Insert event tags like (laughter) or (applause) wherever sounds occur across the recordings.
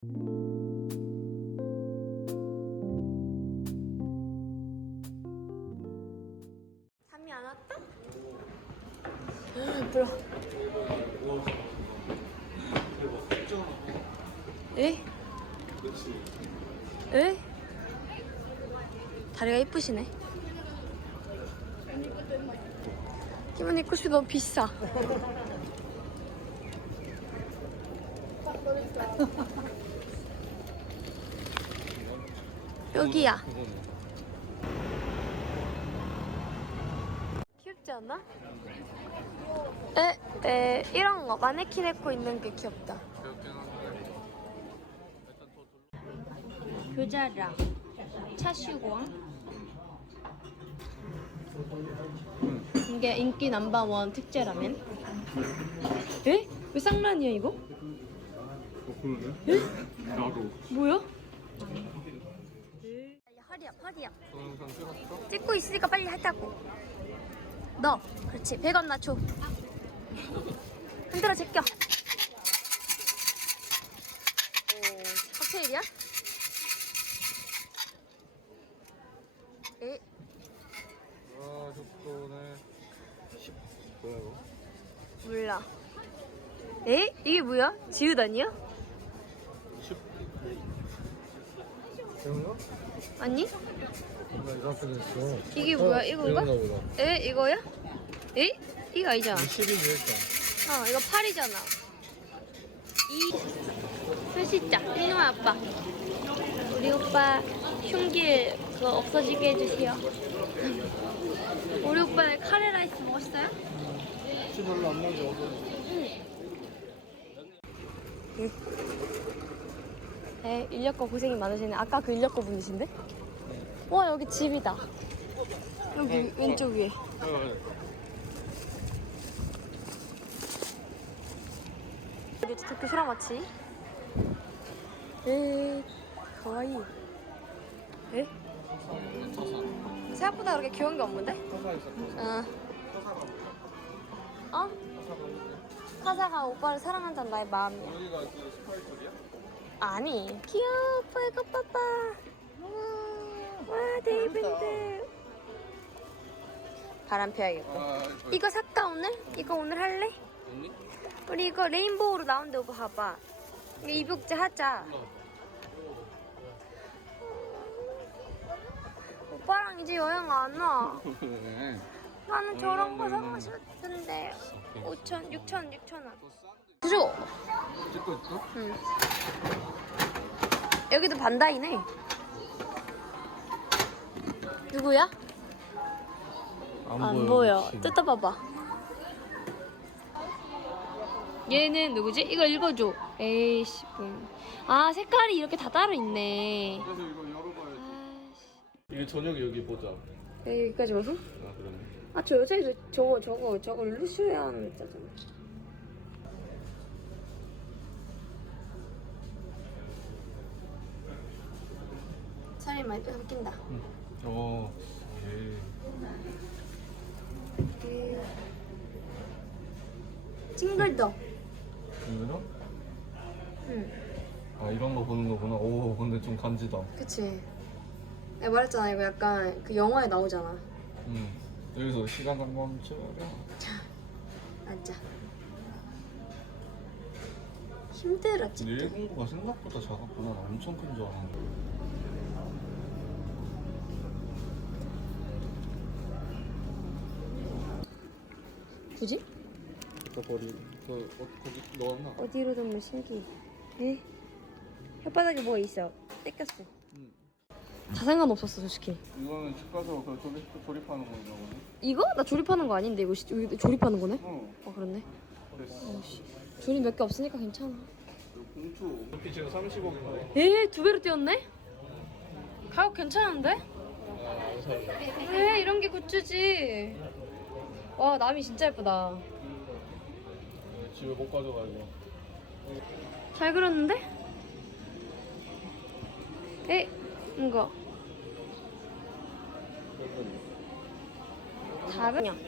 잠이 안 왔다? 불어. 에? 에? 다리가 이쁘시네. 기분 입고 싶이 너무 비싸. (laughs) 여기야. 귀엽지 않아? 에, 에, 이런 거 마네킹 입고 있는 게 귀엽다. 교자랑 차슈광 이게 인기 넘버원 특제 라면 에? 왜 쌍란이야 이거? 어, 그러네? 나도. 뭐야? 동영상 찍었어? 찍고 있으니까 빨리 하자고 너 그렇지 100원 낮춰 흔들어 제껴 오 칵테일이야? 에? 아, 좋도네. 뭐야, 이거? 몰라 에? 이게 뭐야? 지읒 아니야? 아? 아니? 이게 뭐야? 이건가? 이건가. 에? 이거야? 에? 이거 아니잖아 10인데, 일단. 어, 이거 8이잖아. 이 수시자 이놈아 아빠. 우리 오빠 흉길 그거 없어지게 해주세요. (laughs) 우리 오빠 카레 라이스 먹었어요? 혹시 별로 안 나지, 어제. 네, 인력거 고생이 많으시네. 아까 그 인력거 분이신데? 와 여기 집이다. 여기 왼쪽 위에. 여기 도쿄 소라마치. 에, 가와이. 에? 생각보다 그렇게 귀여운 게 없는데? 터사. 어. 어? 카사가 오빠를 사랑한다는 나의 마음이야. 여기가 그 스파이터리야? 아니. 귀여워, 이거 봐봐. 와, 데이비드. 바람 펴야겠다. 아, 이거 살까 오늘? 이거 오늘 할래? 언니? 우리 이거 레인보우로 나온대 오빠 봐봐. 이거 입욕제 하자. 오빠랑 이제 여행 안 와. 그러네. (laughs) 나는 저런 거 사고 싶던데. 5천, 6천, 6천 원. 구조. 찍고 있어? 응. 여기도 반다이네. 누구야? 안, 보여. 뜯어봐봐. 얘는 누구지? 이거 읽어줘. 에이씨. 음. 아 색깔이 이렇게 다 따로 있네. 그래서 이거 열어봐야지. 이게 저녁에 여기 보자. 여기까지 와서? 아, 그러네. 아 저 여자애들 저거 저거 저거 루시안 있잖아. 살이 많이 뺏긴다. 응. 찡글더. 이거요? 응. 아, 이런 거 보는 거구나. 오, 근데 좀 간지다. 그치. 내가 말했잖아 이거 약간 그 영화에 나오잖아. 응. 여기서 시간 한 멈춰라. 앉아. 힘들었지. 근데 일본도가 생각보다 작았구나. 나 엄청 큰 줄 알았는데. 굳이? 아까 버리, 그, 어, 거기 넣었나? 어디로 좀 신기. 에? 혓바닥에 뭐가 있어. 뺏겼어. 응. 다 상관없었어 솔직히. 이거는 집 가서 그 조립, 조립하는 건가 보네. 이거? 나 조립하는 거 아닌데 이거 시- 여기 조립하는 거네? 어, 어 그렇네. 됐어. 어씨. 조립 몇 개 없으니까 괜찮아. 봉투. 이렇게 지금 30억인데. 에? 두 배로 뛰었네? 가격 괜찮은데? 아, 안 살래. 왜 이런 게 굿즈지? 와 남이 진짜 예쁘다. 집에 못 가져가, 이거. 잘 그렸는데? 에? 이거 냥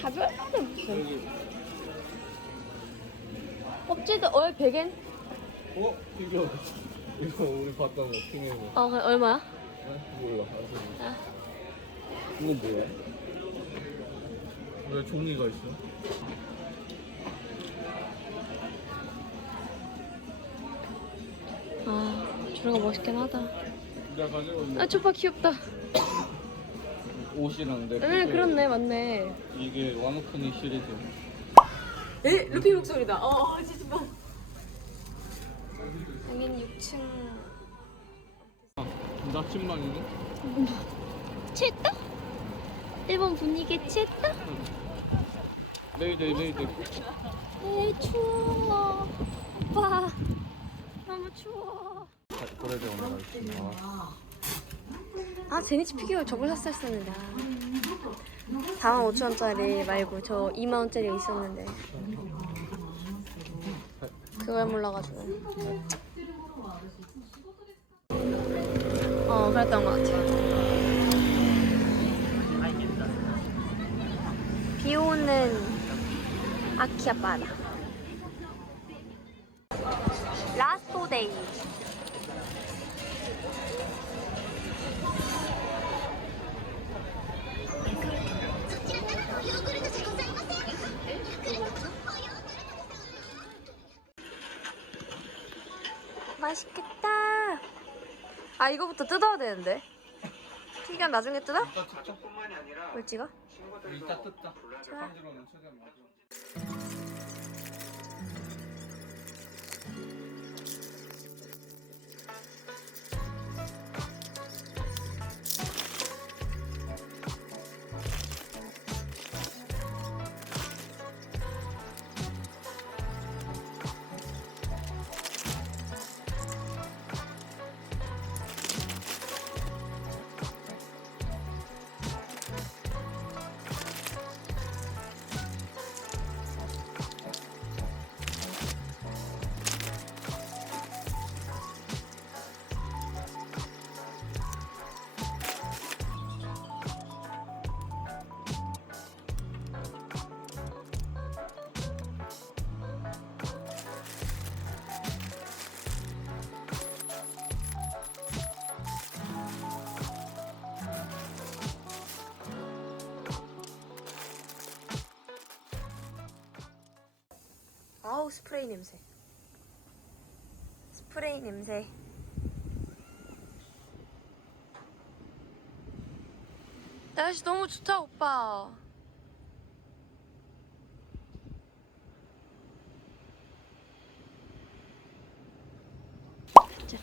다별하네 무슨. 껍질도 어 베겐 어? 피규어. 이거 우리 봤던 거 피규어. 어, 그 얼마야? 어? 몰라. 이건 뭐야? 왜 종이가 있어? 아, 저런 거 멋있긴 하다. 내가 아, 초파 귀엽다. 옷이랑 내 응, 그렇네, 맞네. 이게 와노쿠니 시리즈. 에? 루피 목소리다. 어, 어 진짜 봐. 당연히 6층. 아, 나침반이네? 취했다? 일본 분위기에 취했다? 메이데이 메이데이. 에이, 추워. 오빠. 너무 추워. 고래대 오늘. 아, 제니치 피규어 저걸 샀어야 했는데. 4만 5천 원짜리 말고 저 2만 원짜리가 있었는데. 그걸 몰라가지고. 어, 그랬던 것 같아. 비 오는 아키아바다. 라스트 데이. 맛있겠다. 아 이거부터 뜯어야 되는데. 튀겨 나중에 뜯어? 뭘 찍어? 이따 뜯자. 불러야 편지로는 최대한 맞아. 아우 스프레이 냄새. 스프레이 냄새. 날씨 너무 좋다 오빠. 자,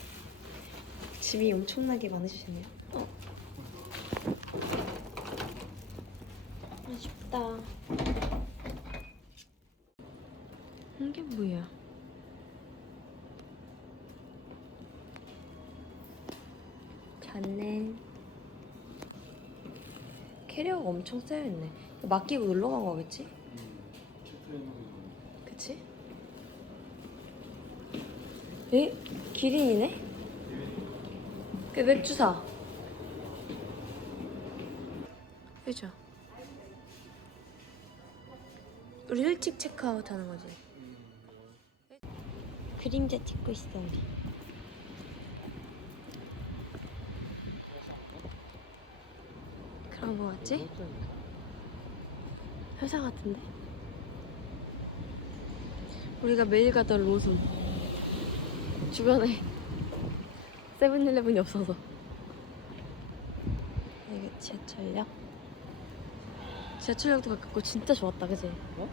집이 엄청나게 많으시네요. 어. 아쉽다. 뭐야? 잤네. 캐리어가 엄청 쌓여있네. 맡기고 놀러 간 거겠지? 그치? 에? 기린이네? 그 맥주 사. 그죠? 우리 일찍 체크아웃 하는 거지. 그림자 찍고 있어 우리. 그런 거 같지? 회사 같은데? 우리가 매일 가던 로손 주변에 (laughs) 세븐일레븐이 없어서 이게 지하철역? 지하철역도 가깝고 진짜 좋았다 그지? 어?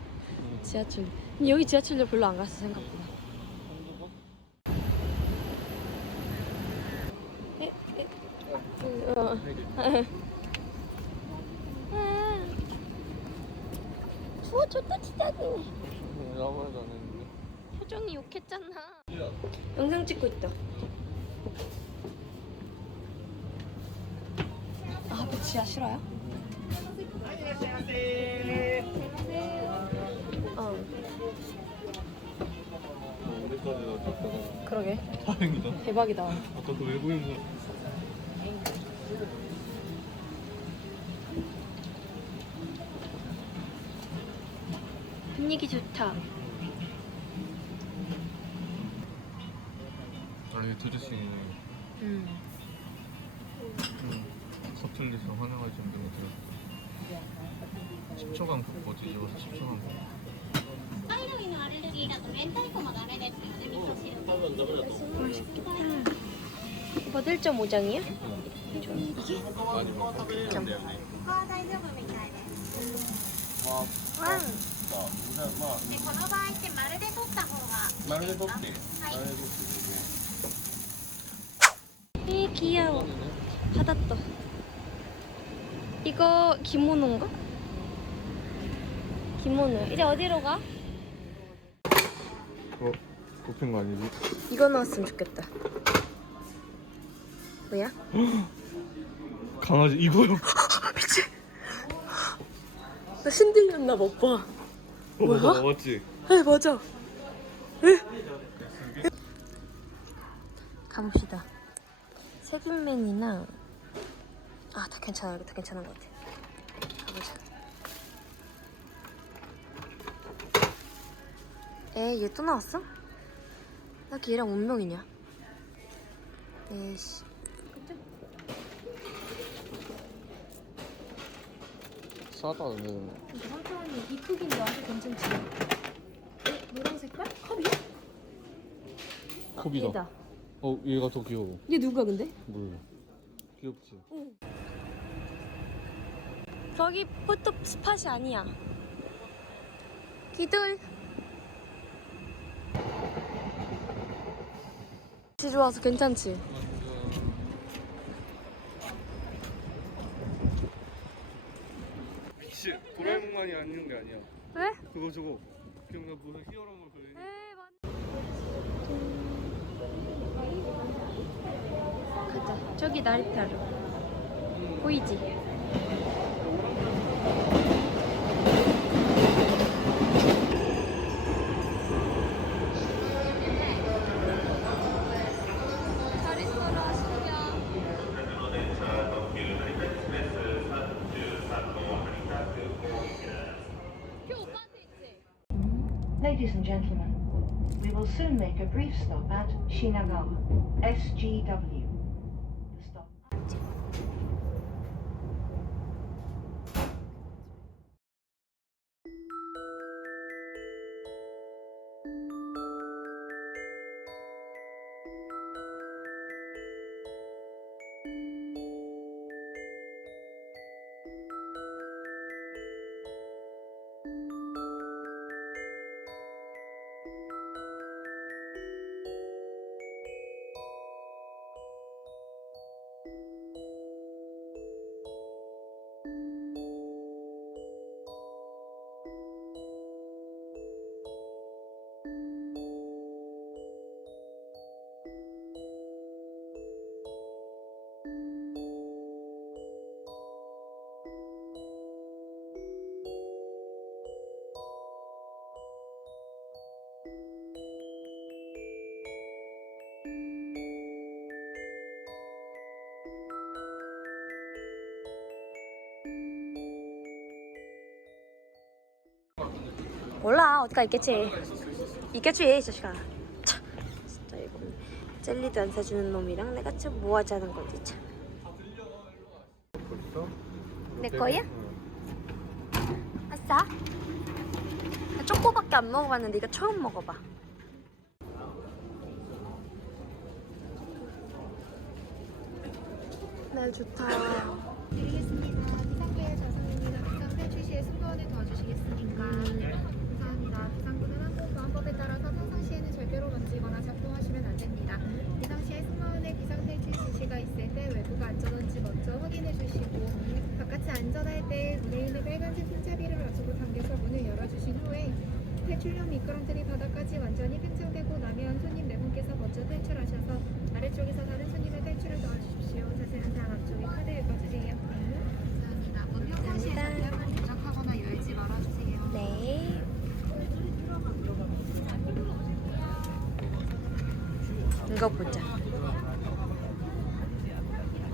지하철 근데 여기 지하철역 별로 안 갔어 생각보다 에? 에? 그, 어. 아. 추워 졌다 진짜 라고. 표정이 욕했잖아 영상 찍고 있다 아 앞에 지하 싫어요? 어 우리까지 왔다가 그러게 다행이다. 대박이다 아까 그 외국인들. 분위기 좋다. 원래 드레싱이 음. 좀 서툴리서 화나가 정도 들었고 10초간 굽고 뒤집어서 10초간 굽고 하이로인 아레르기라도 멘탈코마가 아레르기 맛있겠다 오빠 1.5장이야? 많이 먹어 ここは大丈夫みたいです왕. でこの場合って丸で取った方が 말을 해볼게はい 말을 해볼게 이 귀여워. 받았다. 이거 기모노인가? 기모노. 이제 어디로 가? 어? 굽힌 거 아니지? 이거 나왔으면 좋겠다. 뭐야? (laughs) 강아지 이거요? (laughs) 나 신들렸나 봐, 오빠. 어, 뭐야? 맞아, 맞지? 에 맞아. 에? 가봅시다. 세균맨이나 아 다 괜찮아 이거 다 괜찮은 것 같아. 가보자. 에, 얘또 나왔어? 나 걔랑 운명이냐? 에이씨. 싸다 근데 이거 한편이 이 크기인데 아주 괜찮지? 에? 노란 색깔? 컵이야? 컵이다 얘다. 어 얘가 더 귀여워 얘 누구야 근데? 몰라 귀엽지? 저기 포토 스팟이 아니야. 기돌. 지 좋아서 괜찮지? 씨 도라에몽만이 아닌 게 아니야 왜? 그거 저거 기억나 무슨 히어로물 그래 가자. 저기 나리타루. 보이지? Ladies and gentlemen, we will soon make a brief stop at Shinagawa, SGW. The stop. 몰라 어디가 있겠지 있겠지 이 자식아 참, 진짜 이거 젤리도 안 사주는 놈이랑 내가 참 뭐 하자는 거지 참. 벌써? 내 거야? 아싸 나 초코밖에 안 먹어봤는데 이거 처음 먹어봐 날 좋다 드리겠습니다. 비상구의 자산입니다. 비상 탈출시에 승무원을 도와주시겠습니까? 감사합니다. 비상구는 항공보안법에 따라서 평상시에는 절대로 던지거나 작동하시면 안 됩니다. 비상시에 승무원의 비상 탈출 지시가 있을 때 외부가 안전한지 먼저 확인해 주시고 바깥이 안전할 때 문에 있는 빨간색 손잡이를 가지고 당겨서 문을 열어주신 후에 탈출용 미끄럼틀이 바닥까지 완전히 팽창되고 나면 손님 네 분께서 먼저 탈출하셔서 아래쪽에서 다른 손님의 탈출을 도와주십시오. 자세한 사항 앞쪽에 카드 읽어주세요. 감사합니다. 문 평상시에 전력을 누적하거나 열지 말아주세요. 네 이거 보자.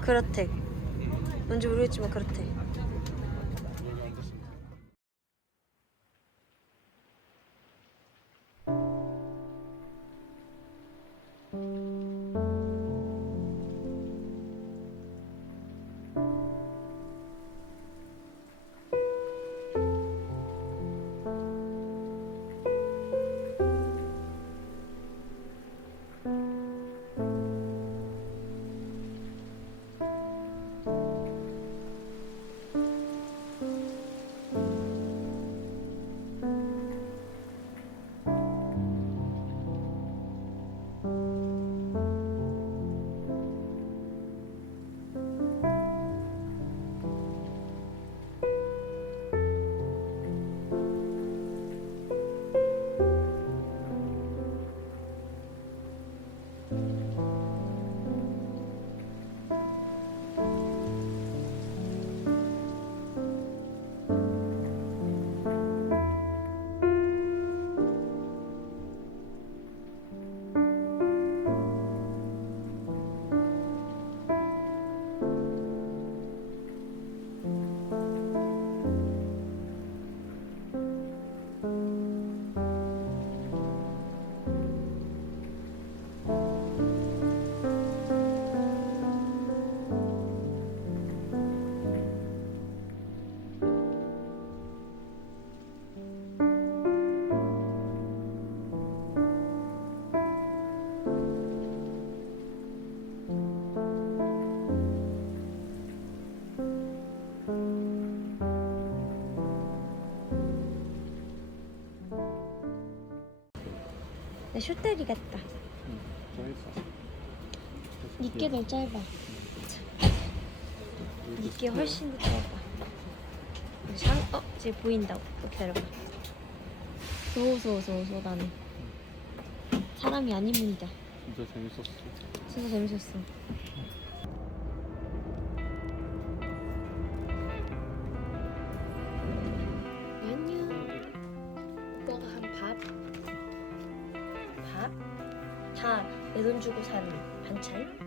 그렇대. 뭔지 모르겠지만 그렇대 숏다리 같다. 니께 더 짧아. 니께 훨씬 더 짧아. 상, 어, 쟤 보인다고. 기다려봐. 소소소소 나는. 사람이 분이다. 진짜 재밌었어. 진짜 재밌었어. 주고 산 반찬.